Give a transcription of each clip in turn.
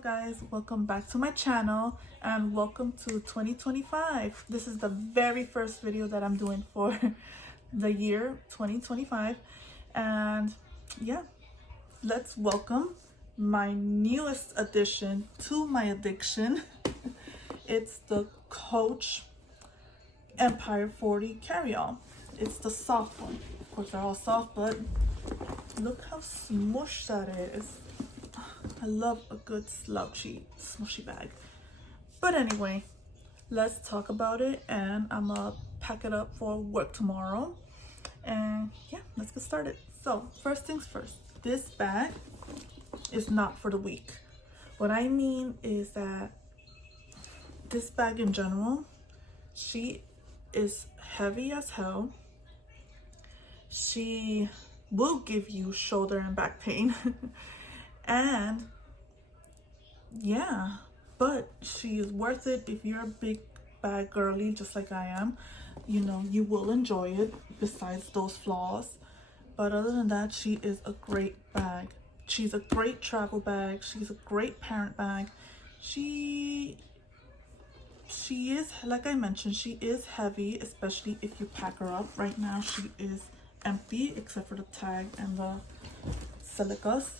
Hello guys, welcome back to my channel and welcome to 2025. This is the very first video that I'm doing for the year 2025, and yeah, let's welcome my newest addition to my addiction. It's the Coach Empire 40 Carryall. It's the soft one. Of course they're all soft, but look how smushed that is. I love a good slouchy, smushy bag. But anyway, let's talk about it, and I'm gonna pack it up for work tomorrow. And yeah, let's get started. So first things first, this bag is not for the weak. What I mean is that this bag in general, she is heavy as hell. She will give you shoulder and back pain. And yeah, but she is worth it if you're a big bag girly just like I am. You know, you will enjoy it besides those flaws. But other than that, she is a great bag. She's a great travel bag. She's a great parent bag. She is, like I mentioned, she is heavy, especially if you pack her up. Right now she is empty except for the tag and the silicas.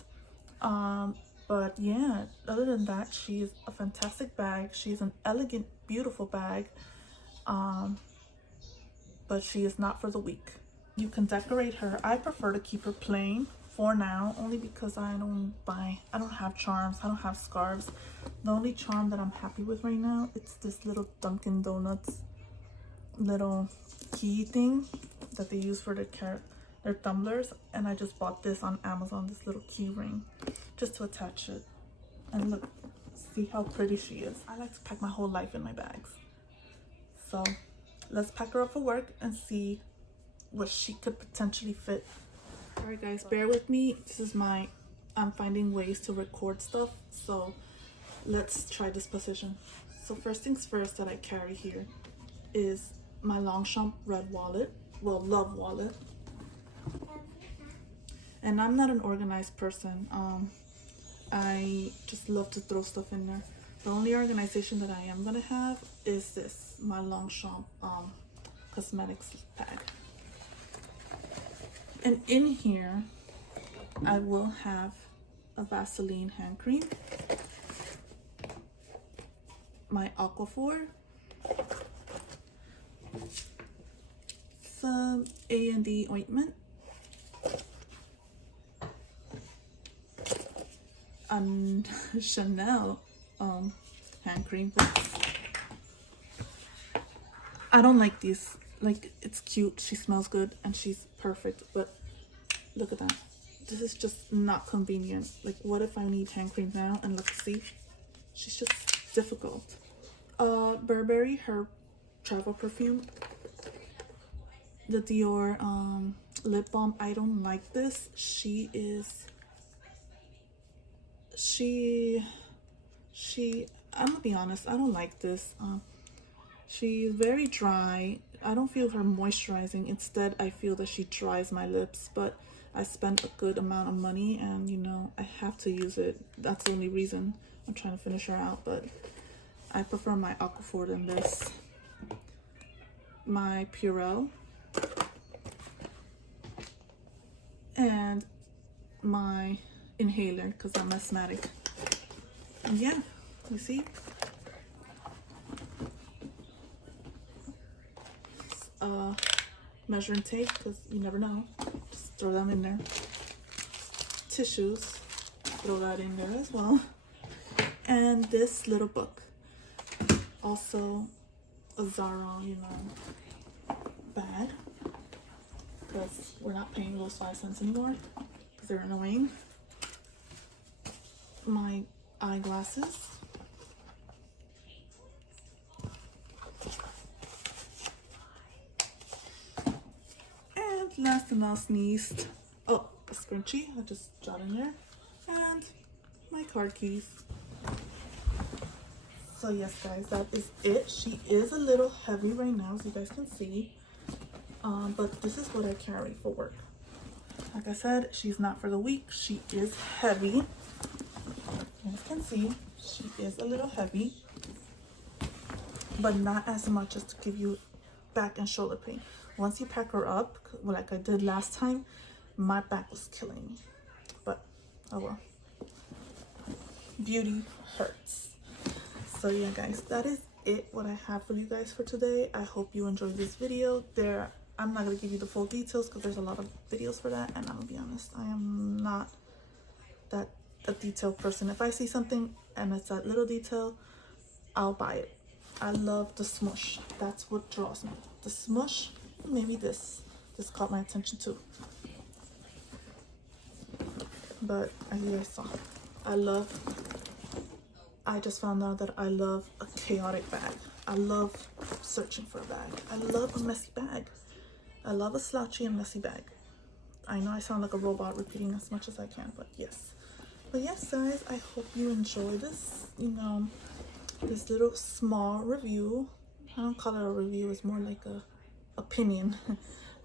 But yeah, other than that, she's a fantastic bag. She's an elegant, beautiful bag. But she is not for the weak. You can decorate her. I prefer to keep her plain for now, only because I don't have charms, I don't have scarves. The only charm that I'm happy with right now, it's this little Dunkin' Donuts little key thing that they use for their tumblers, and I just bought this on Amazon, this little key ring, just to attach it. And look, see how pretty she is. I like to pack my whole life in my bags. So let's pack her up for work and see what she could potentially fit. All right guys, bear with me. This is I'm finding ways to record stuff, so let's try this position. So first things first that I carry here is my Longchamp red wallet, well, love wallet. And I'm not an organized person. I just love to throw stuff in there. The only organization that I am gonna have is this, my Longchamp cosmetics bag. And in here, I will have a Vaseline hand cream, my Aquaphor, some A&D ointment, and Chanel hand cream. I don't like these. Like, it's cute, she smells good, and she's perfect, but look at that. This is just not convenient. Like, what if I need hand cream now? And look, see, she's just difficult. Burberry, her travel perfume, the Dior lip balm. I don't like this. I'm gonna be honest, I don't like this. She's very dry. I don't feel her moisturizing. Instead, I feel that she dries my lips, but I spent a good amount of money and, you know, I have to use it. That's the only reason I'm trying to finish her out, but I prefer my Aquaphor than this. My Purell. And my inhaler, because I'm asthmatic. And yeah, you see? Measuring tape, because you never know. Just throw them in there. Tissues, throw that in there as well. And this little book. Also a Zara, you know, bag. Because we're not paying those 5 cents anymore, because they're annoying. My eyeglasses. Last and not least, a scrunchie. I just jot in there, and my card keys. So yes guys, that is it. She is a little heavy right now, as you guys can see, but this is what I carry for work. Like I said, she's not for the weak. She is heavy, you guys can see. She is a little heavy, but not as much as to give you back and shoulder pain. Once you pack her up, like I did last time, my back was killing me. But oh well, beauty hurts. So yeah guys, that is it, what I have for you guys for today. I hope you enjoyed this video. I'm not gonna give you the full details because there's a lot of videos for that, and I'm gonna be honest, I am not that a detailed person. If I see something and it's that little detail, I'll buy it. I love the smush. That's what draws me. The smush, maybe this caught my attention too. But as you guys saw, I just found out that I love a chaotic bag. I love searching for a bag. I love a messy bag. I love a slouchy and messy bag. I know I sound like a robot repeating as much as I can, but yes. But yes guys, I hope you enjoy this, this little small review. I don't call it a review, it's more like a opinion.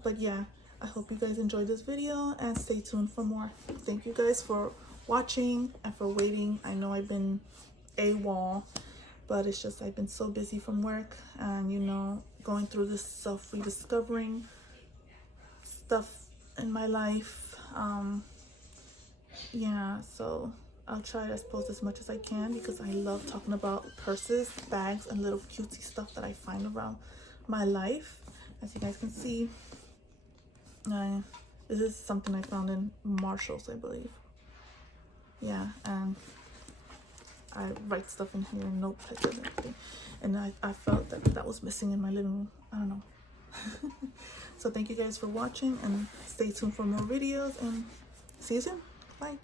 But yeah, I hope you guys enjoyed this video and stay tuned for more. Thank you guys for watching and for waiting. I know I've been AWOL, but it's just I've been so busy from work and going through this self-rediscovering stuff in my life. Yeah, so I'll try to post as much as I can because I love talking about purses, bags, and little cutesy stuff that I find around my life. As you guys can see, this is something I found in Marshall's, I believe. Yeah, and I write stuff in here, notepads and everything, and I felt that was missing in my living room. I don't know. So thank you guys for watching, and stay tuned for more videos, and see you soon. Bye.